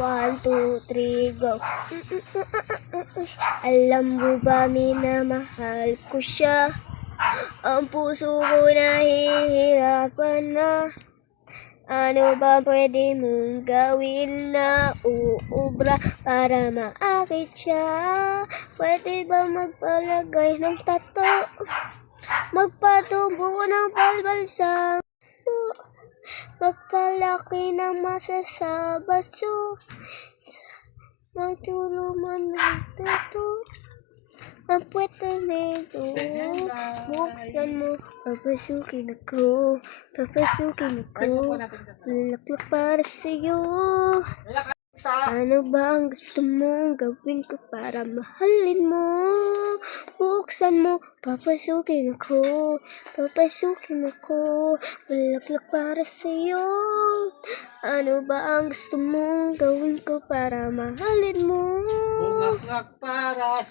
1, 2, 3, go. Alam mo ba, minamahal ko siya. Ang puso ko nahihirapan na. Ano ba pwede mong gawin na uubra para maakit siya? Pwede ba magpalagay ng tato? Magpatubo ng balbal sa puso? Magpalaki ng masa sa baso? Magtulungan ng tuto? Ang puwet nito, buksan mo, papasukin ako, laklak para sa'yo. Ano ba ang gusto mong gawin ko para mahalin mo? Buksan mo, papasukin ako, laklak para sa'yo. Ano ba ang gusto mong gawin ko para mahalin mo? Bulaklak para